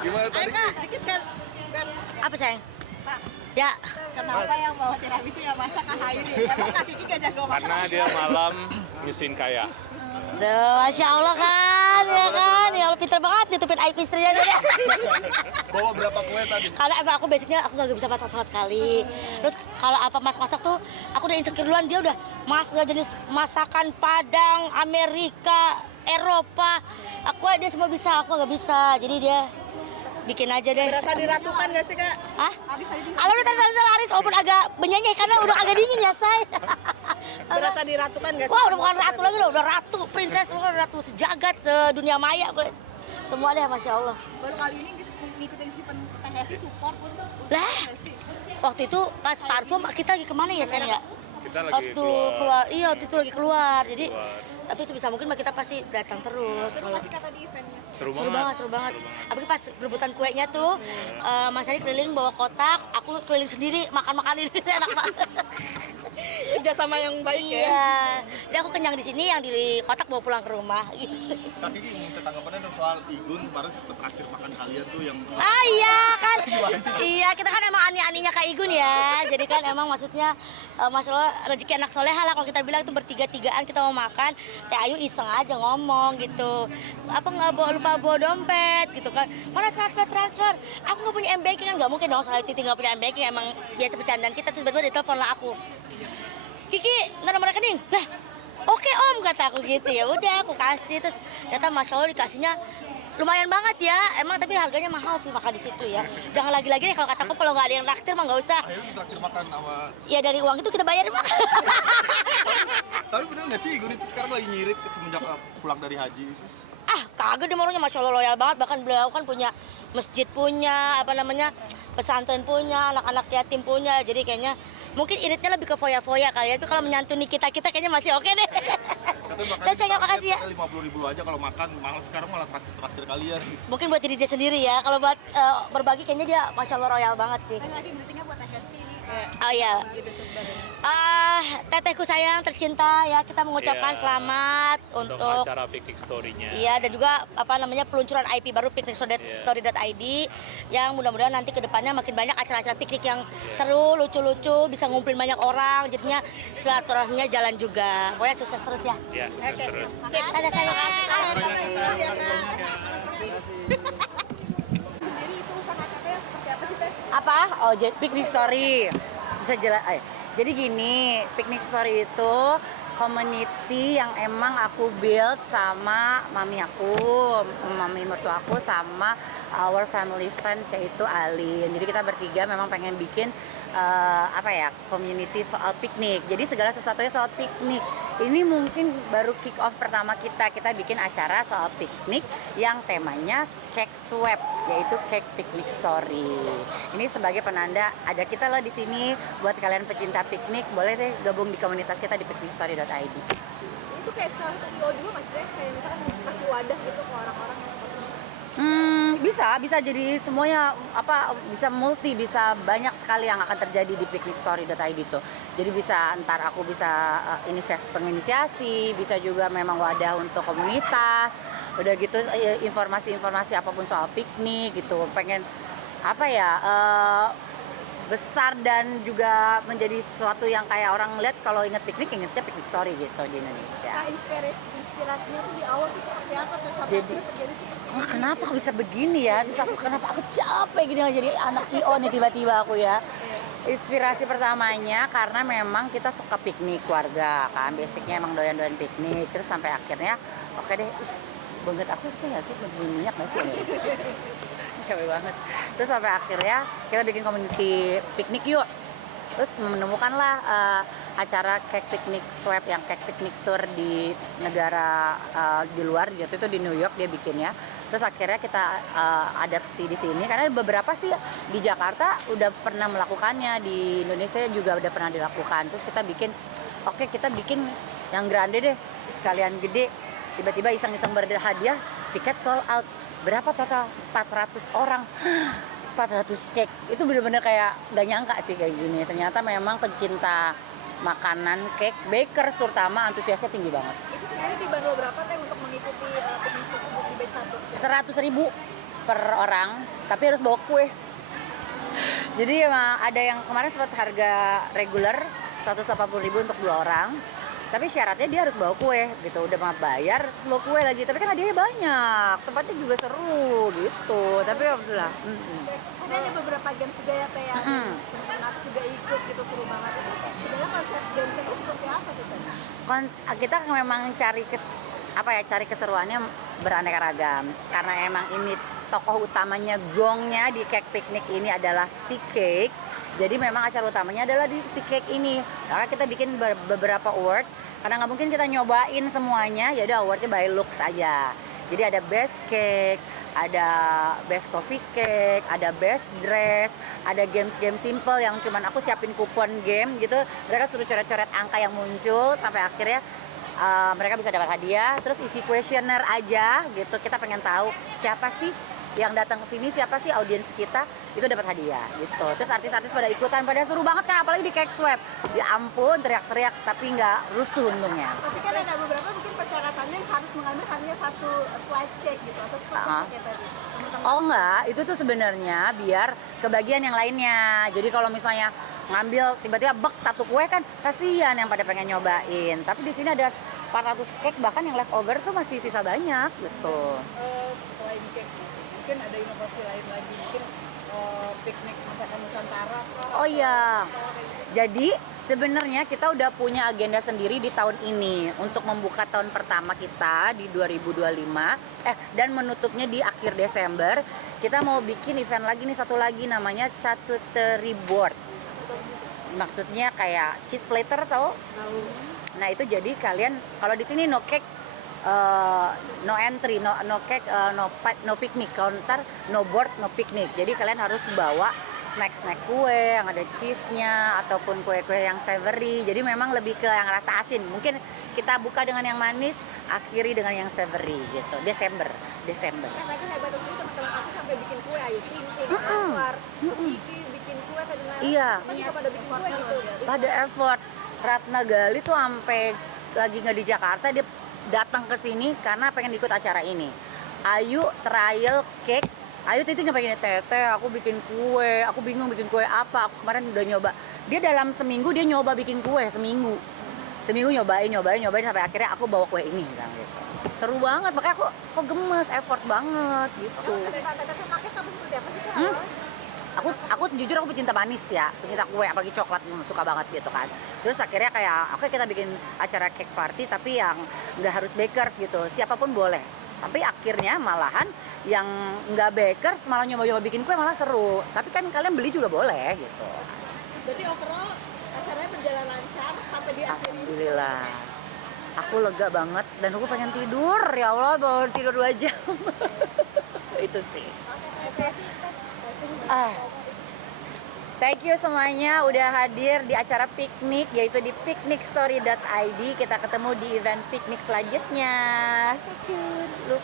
Gimana tadi? Kak, dikit kan. Apa sayang? Pak, Ya, kenapa yang bawa tiramisu yang masak Kak Hairi? Emang Kak Kiki gak jago masak? Karena dia malam nyusin kaya. tuh, Masya Allah kan, ya kan, ya Allah pinter banget nutupin aib istrinya dia. Bawa berapa kue tadi? Karena emang aku basicnya aku gak bisa masak sama sekali. Terus kalau apa masak tuh, aku udah insecure duluan, dia udah jenis masakan Padang, Amerika, Eropa. Aku dia semua bisa, aku gak bisa. Jadi dia bikin aja deh. Berasa diratukan gak sih Kak? Hah? Habis tadi Kalau udah tadi laris, walaupun agak menyenyeh karena udah agak dingin ya, say. berasa diratukan gak sih? Wah, udah bukan ratu lagi, udah ratu, princess, udah ratu sejagat, sedunia maya. Semua deh, Masya Allah. Baru kali ini gitu ngikutin event THSI support untuk Lah, waktu itu pas parfum kita lagi kemana ya, sayang ya? Kita lagi Waktu keluar, iya waktu itu lagi keluar. Jadi, tapi sebisa mungkin mah kita pasti datang terus. Terus Kalau kasih kata di eventnya. seru seru banget, seru banget. Apalagi pas berebutan kuenya tuh, Mas Ari keliling bawa kotak, aku keliling sendiri makan-makan ini enak banget. Kerjasama yang baik ya. Iya, jadi aku kenyang di sini, yang di kotak bawa pulang ke rumah. Kak Kiki minta tanggapannya dong soal Igun kemarin sempet traktir makan kalian tuh yang Ah iya kan, iya kita kan emang ani-aninya Kak Igun ya. Jadi kan emang maksudnya, Masya Allah rezeki anak soleha lah kalau kita bilang itu bertiga-tigaan kita mau makan. Teh Ayu iseng aja ngomong gitu, apa nggak lupa bawa dompet gitu kan, mana transfer, aku nggak punya M-Banking kan, nggak mungkin dong soal Titi nggak punya M-Banking, emang biasa bercandaan kita. Terus tiba-tiba ditelepon lah aku, Kiki ntar nomor rekening lah, oke om kata aku gitu. Ya udah aku kasih, terus ternyata Masya Allah dikasihnya lumayan banget ya, emang tapi harganya mahal sih makan di situ ya. Jangan lagi-lagi nih kalau kataku, kalau nggak ada yang traktir mah nggak usah. akhirnya ditraktir makan sama. Ya dari uang itu kita bayarin mah. Tapi bener nggak sih Igun itu sekarang lagi ngirit semenjak pulang dari haji itu? Ah kagak, dia maunya Masya Allah loyal banget. Bahkan beliau kan punya masjid, punya apa namanya pesantren, punya anak-anak yatim punya. Jadi kayaknya mungkin iritnya lebih ke foya-foya kali ya. Tapi kalau menyantuni kita kayaknya masih oke deh. Katanya Dan saya nggak makasih ya. 50.000 aja kalau makan, mahal sekarang malah traktir kalian. Mungkin buat diri dia sendiri ya. Kalau buat berbagi kayaknya dia Masya Allah royal banget sih. Kan lagi berarti buat THSI ini kayak Oh iya. di bisnis badannya. Tetehku sayang tercinta ya, kita mengucapkan Iya. selamat Untuk untuk acara piknik story-nya. iya, dan juga apa namanya peluncuran IP baru piknikstory.id yang mudah-mudahan nanti kedepannya makin banyak acara-acara piknik yang seru, lucu-lucu, bisa ngumpulin banyak orang, jadinya silaturahminya jalan juga. Pokoknya sukses terus ya. Ya, sukses terus. Ada saya Sendiri itu usaha katanya seperti apa sih Teh? Apa? Oh, jadi Picnic Story. Bisa jelas. Jadi gini, Picnic Story itu community yang emang aku build sama mami mertua aku sama our family friends yaitu Alin. Jadi kita bertiga memang pengen bikin community soal piknik. Jadi segala sesuatunya soal piknik. Ini mungkin baru kick off pertama kita bikin acara soal piknik yang temanya cake swap, yaitu cake picnic story. Ini sebagai penanda ada kita loh di sini. Buat kalian pecinta piknik, boleh deh gabung di komunitas kita di picnicstory.id. Itu kayak salah satu IO juga Mas Teh, kayak misalkan kasih wadah gitu ke orang-orang yang seperti ini. Bisa jadi semuanya bisa multi, bisa banyak sekali yang akan terjadi di picnicstory.id itu. Jadi bisa ntar aku bisa penginisiasi, bisa juga memang wadah untuk komunitas. Udah gitu informasi-informasi apapun soal piknik gitu. Pengen besar dan juga menjadi sesuatu yang kayak orang lihat kalau inget piknik ingetnya piknik story gitu di Indonesia. Nah, inspirasinya tuh di awal tuh seperti apa tuh sampai Jadi, akhirnya terjadi seperti ini? Kenapa aku bisa begini ya? Kenapa aku capek gini jadi anak IO nih tiba-tiba aku ya? Inspirasi pertamanya karena memang kita suka piknik keluarga kan, basicnya emang doyan-doyan piknik. Terus sampai akhirnya oke deh, banget aku itu nggak sih lebih minyak nggak sih? Capek banget. Terus sampai akhirnya kita bikin community piknik yuk. Terus menemukanlah acara cake picnic swap yang cake picnic tour di negara di luar, waktu itu di New York dia bikinnya. Terus akhirnya kita adapsi di sini karena beberapa sih di Jakarta udah pernah melakukannya, di Indonesia juga udah pernah dilakukan. Terus kita bikin kita bikin yang grande deh, sekalian gede. Tiba-tiba iseng-iseng berhadiah, tiket sold out. Berapa total? 400 orang. 400 cake. Itu bener-bener kayak gak nyangka sih kayak gini. Ternyata memang pencinta makanan cake, bakers terutama antusiasnya tinggi banget. Itu sendiri dibanderol berapa Teh untuk mengikuti piknik tersebut di batch 1? 100.000. per orang, tapi harus bawa kue. Jadi emang ada yang kemarin sempat harga reguler 180.000 untuk 2 orang. Tapi syaratnya dia harus bawa kue gitu, udah mau bayar terus bawa kue lagi. Tapi kan hadiahnya banyak, tempatnya juga seru gitu. Tapi alhamdulillah. Ada beberapa games juga ya Teh yang teman-teman aku juga ikut gitu, seru banget. Itu sebenarnya konsep games itu seperti apa tuh Teh? Kita memang cari cari keseruannya beraneka ragam. Karena emang ini tokoh utamanya gongnya di Cake Picnic ini adalah si Cake. Jadi memang acara utamanya adalah di si Cake ini. Karena kita bikin beberapa award. Karena nggak mungkin kita nyobain semuanya, ya udah awardnya by looks aja. Jadi ada best cake, ada best coffee cake, ada best dress, ada games-games simple yang cuman aku siapin kupon game gitu. Mereka suruh coret-coret angka yang muncul sampai akhirnya mereka bisa dapat hadiah. Terus isi kuesioner aja gitu. Kita pengen tahu siapa sih yang datang ke sini, siapa sih audiens kita, itu dapat hadiah gitu. Terus artis-artis pada ikutan, pada seru banget kan, apalagi di Cake Swap. Ya ampun, teriak-teriak tapi nggak rusuh untungnya. Tapi kan ada beberapa mungkin persyaratannya harus mengambil hanya satu slide cake gitu atau seperti apa kayak tadi. Oh enggak, itu tuh sebenarnya biar kebagian yang lainnya. Jadi kalau misalnya ngambil tiba-tiba bek satu kue kan kasihan yang pada pengen nyobain. Tapi di sini ada 400 cake, bahkan yang leftover tuh masih sisa banyak gitu. Selain cake mungkin ada inovasi lain lagi, mungkin piknik masakan Nusantara. Oh iya. Jadi sebenarnya kita udah punya agenda sendiri di tahun ini untuk membuka tahun pertama kita di 2025 dan menutupnya di akhir Desember. Kita mau bikin event lagi nih, satu lagi namanya Charcuterie Board. Maksudnya kayak cheese platter tau? Nah itu jadi kalian kalau di sini no cake, no entry, no cake, no picnic. Kalau ntar no board, no picnic. Jadi kalian harus bawa snack kue yang ada cheese-nya ataupun kue-kue yang savory. Jadi memang lebih ke yang rasa asin. Mungkin kita buka dengan yang manis, akhiri dengan yang savory gitu. Desember. Kan lagi hebat itu teman-teman aku sampai bikin kue, Ayu Ting Ting, Anwar, Kiki bikin kue tadi malam. Iya. Kita juga pada bikin kue gitu. Pada effort. Ratna Gali tuh sampai lagi nggak di Jakarta, dia datang ke sini karena pengen ikut acara ini. Ayu trial cake. Ayu titik nggak pengen Teteh, aku bikin kue, aku bingung bikin kue apa. Aku kemarin udah nyoba. Dia dalam seminggu dia nyoba bikin kue seminggu nyobain sampai akhirnya aku bawa kue ini bilang gitu. Seru banget, makanya aku gemes, effort banget gitu. Teteh sama cake kamu seperti apa sih Kak? Aku jujur aku pecinta manis ya, pecinta kue, apalagi coklat, suka banget gitu kan. Terus akhirnya kayak oke kita bikin acara cake party tapi yang nggak harus bakers gitu, siapapun boleh. Tapi akhirnya malahan yang nggak bakers malah nyoba-nyoba bikin kue malah seru. Tapi kan kalian beli juga boleh gitu. Jadi overall acaranya berjalan lancar sampai di akhir. Alhamdulillah. Aku lega banget dan aku pengen tidur, ya Allah baru tidur 2 jam. Itu sih. Thank you semuanya udah hadir di acara piknik, yaitu di picnicstory.id. Kita ketemu di event piknik selanjutnya. Stay tune.